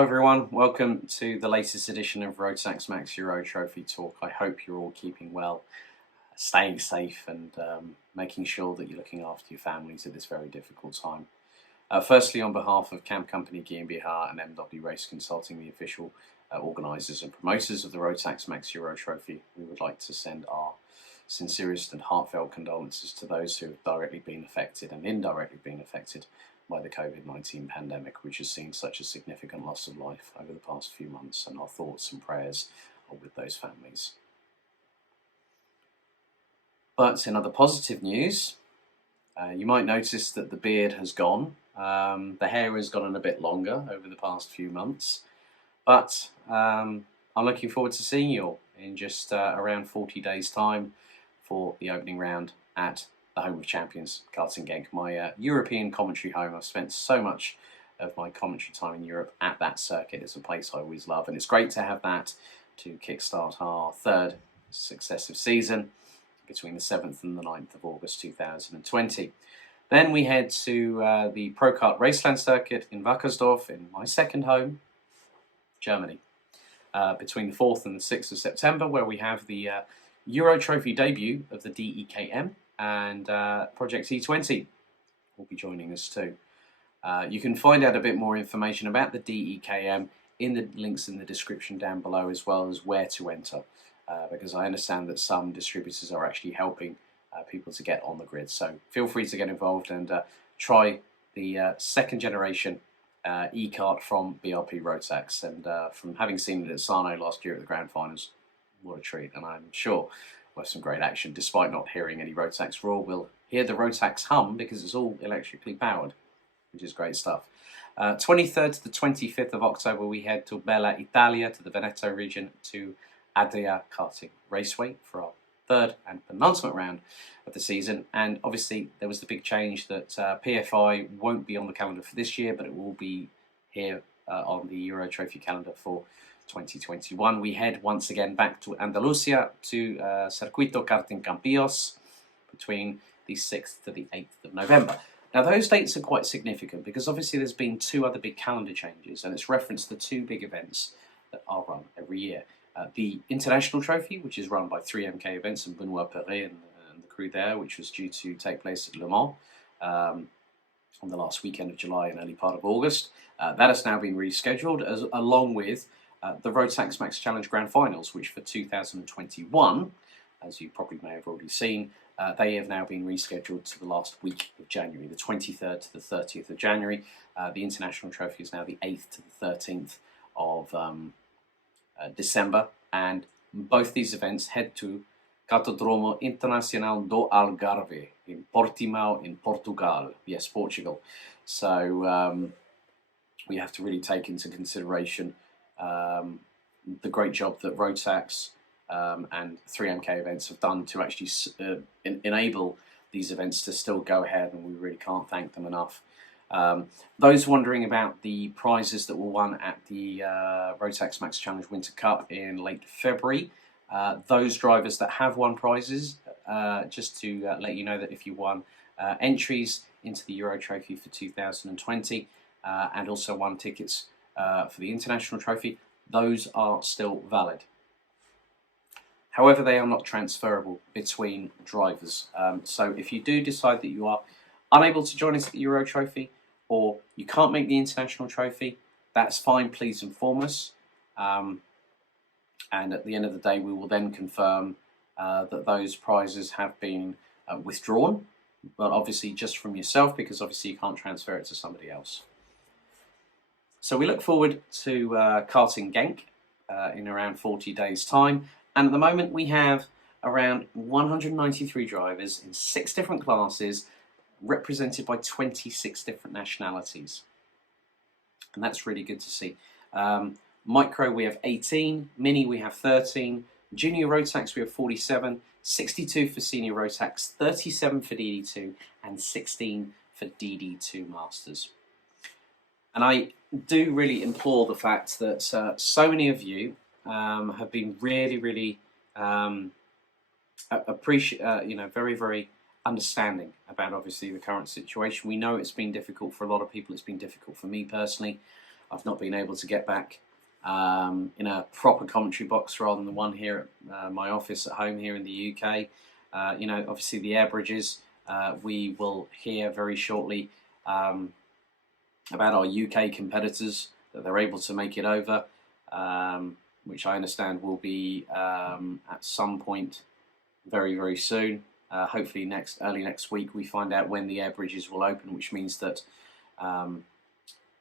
Hello everyone, welcome to the latest edition of Rotax Max Euro Trophy Talk. I hope you're all keeping well, staying safe and making sure that you're looking after your families at this very difficult time. Firstly, on behalf of Camp Company GmbH and MW Race Consulting, the official organisers and promoters of the Rotax Max Euro Trophy, we would like to send our sincerest and heartfelt condolences to those who have directly been affected and indirectly been affected by the COVID-19 pandemic, which has seen such a significant loss of life over the past few months, and our thoughts and prayers are with those families. But in other positive news, you might notice that the beard has gone. The hair has gotten a bit longer over the past few months, but I'm looking forward to seeing you all in just around 40 days' time for the opening round at the home of champions, Karting Genk, my European commentary home. I've spent so much of my commentary time in Europe at that circuit. It's a place I always love, and it's great to have that to kickstart our third successive season between the 7th and the 9th of August 2020. Then we head to the Pro Kart Raceland circuit in Wackersdorf, in my second home, Germany, between the 4th and the 6th of September, where we have the Euro Trophy debut of the DEKM, and Project E20 will be joining us too. You can find out a bit more information about the DEKM in the links in the description down below, as well as where to enter, because I understand that some distributors are actually helping people to get on the grid. So feel free to get involved and try the second generation e-kart from BRP Rotax. And from having seen it at Sarno last year at the Grand Finals, what a treat, and I'm sure we'll have some great action. Despite not hearing any Rotax Roar, we'll hear the Rotax hum because it's all electrically powered, which is great stuff. 23rd to the 25th of October, we head to Bella Italia, to the Veneto region, to Adria Karting Raceway for our third and penultimate round of the season. And obviously there was the big change that PFI won't be on the calendar for this year, but it will be here on the Euro Trophy calendar for 2021. We head once again back to Andalusia, to Circuito Karting Campillos, between the 6th to the 8th of November. Now those dates are quite significant because obviously there's been two other big calendar changes, and it's referenced the two big events that are run every year. The International Trophy, which is run by 3MK Events and Benoit Perret and the crew there, which was due to take place at Le Mans on the last weekend of July and early part of August. That has now been rescheduled, along with the Rotax Max Challenge Grand Finals, which for 2021, as you probably may have already seen, they have now been rescheduled to the last week of January, the 23rd to the 30th of January. The International Trophy is now the 8th to the 13th of December, and both these events head to Cartódromo Internacional do Algarve in Portimão in Portugal. Yes, Portugal. So we have to really take into consideration the great job that Rotax and 3MK Events have done to actually enable these events to still go ahead, and we really can't thank them enough. Those wondering about the prizes that were won at the Rotax Max Challenge Winter Cup in late February, those drivers that have won prizes, just to let you know that if you won entries into the Euro Trophy for 2020 and also won tickets for the International Trophy, those are still valid. However, they are not transferable between drivers. So if you do decide that you are unable to join us at the Euro Trophy, or you can't make the International Trophy, that's fine, please inform us. And at the end of the day, we will then confirm that those prizes have been withdrawn, but obviously just from yourself, because obviously you can't transfer it to somebody else. So we look forward to Karting Genk in around 40 days' time. And at the moment we have around 193 drivers in 6 different classes, represented by 26 different nationalities. And that's really good to see. Micro we have 18, Mini we have 13, Junior Rotax we have 47, 62 for Senior Rotax, 37 for DD2, and 16 for DD2 Masters. And I do really implore the fact that so many of you have been really very, very understanding about obviously the current situation. We know it's been difficult for a lot of people. It's been difficult for me personally. I've not been able to get back in a proper commentary box rather than the one here at my office at home here in the UK. You know, obviously the air bridges, we will hear very shortly about our UK competitors, that they're able to make it over, which I understand will be at some point very, very soon. Hopefully early next week we find out when the air bridges will open, which means that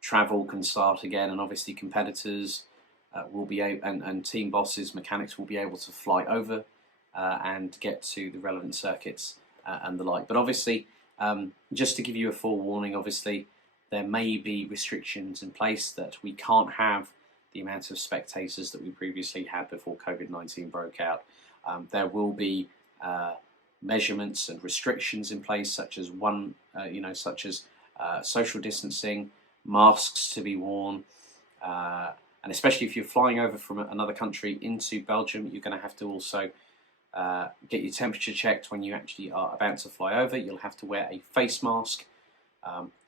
travel can start again, and obviously competitors will be able, and team bosses, mechanics will be able to fly over and get to the relevant circuits and the like. But obviously, just to give you a forewarning, obviously there may be restrictions in place that we can't have the amount of spectators that we previously had before COVID-19 broke out. There will be measurements and restrictions in place, such as social distancing, masks to be worn, and especially if you're flying over from another country into Belgium, you're going to have to also get your temperature checked when you actually are about to fly over. You'll have to wear a face mask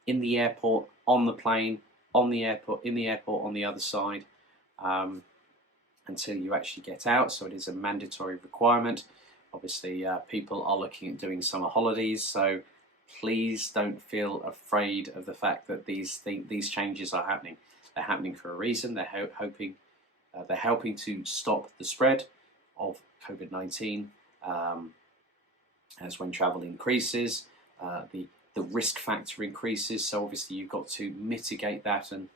in the airport, on the plane, in the airport on the other side, until you actually get out. So it is a mandatory requirement. Obviously, people are looking at doing summer holidays, so please don't feel afraid of the fact that these changes are happening. They're happening for a reason. They're helping to stop the spread of COVID-19. As when travel increases, the risk factor increases. So obviously you've got to mitigate that, and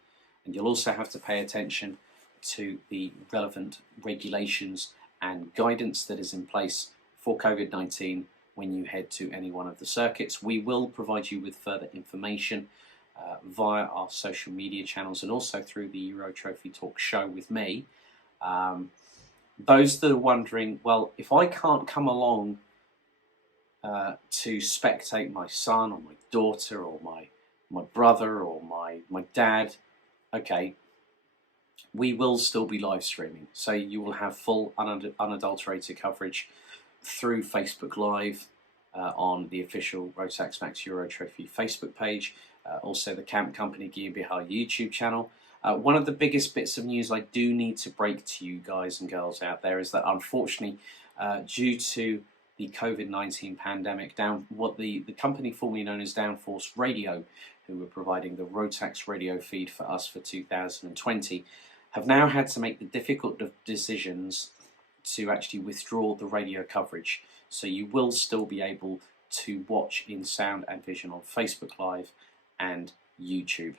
you'll also have to pay attention to the relevant regulations and guidance that is in place for COVID-19 when you head to any one of the circuits. We will provide you with further information via our social media channels and also through the Euro Trophy Talk show with me. Those that are wondering, well, if I can't come along to spectate my son or my daughter or my brother or my dad, okay, we will still be live streaming. So you will have full unadulterated coverage through Facebook Live on the official Rotax Max Euro Trophy Facebook page, also the Camp Company GmbH YouTube channel. One of the biggest bits of news I do need to break to you guys and girls out there is that unfortunately, due to the COVID-19 pandemic, the company formerly known as Downforce Radio, who were providing the Rotax radio feed for us for 2020, have now had to make the difficult decisions to actually withdraw the radio coverage. So you will still be able to watch in sound and vision on Facebook Live and YouTube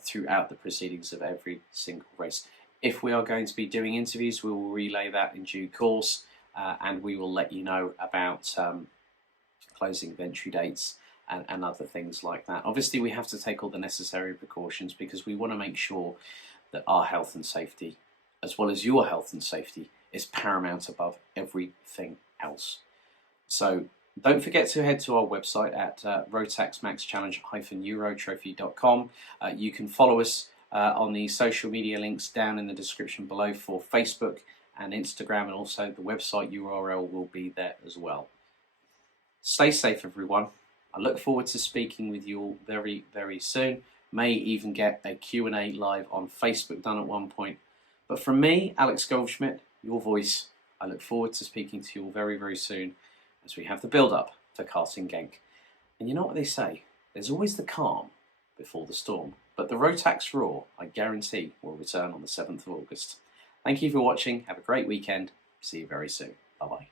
throughout the proceedings of every single race. If we are going to be doing interviews, we will relay that in due course, and we will let you know about closing of entry dates and other things like that. Obviously, we have to take all the necessary precautions because we want to make sure that our health and safety, as well as your health and safety, is paramount above everything else. So don't forget to head to our website at rotaxmaxchallenge-eurotrophy.com. You can follow us on the social media links down in the description below for Facebook and Instagram, and also the website URL will be there as well. Stay safe, everyone. I look forward to speaking with you all very, very soon. May even get a Q&A live on Facebook done at one point. But from me, Alex Goldschmidt, your voice, I look forward to speaking to you all very, very soon as we have the build-up to Karting Genk. And you know what they say, there's always the calm before the storm. But the Rotax Roar, I guarantee, will return on the 7th of August. Thank you for watching. Have a great weekend. See you very soon. Bye-bye.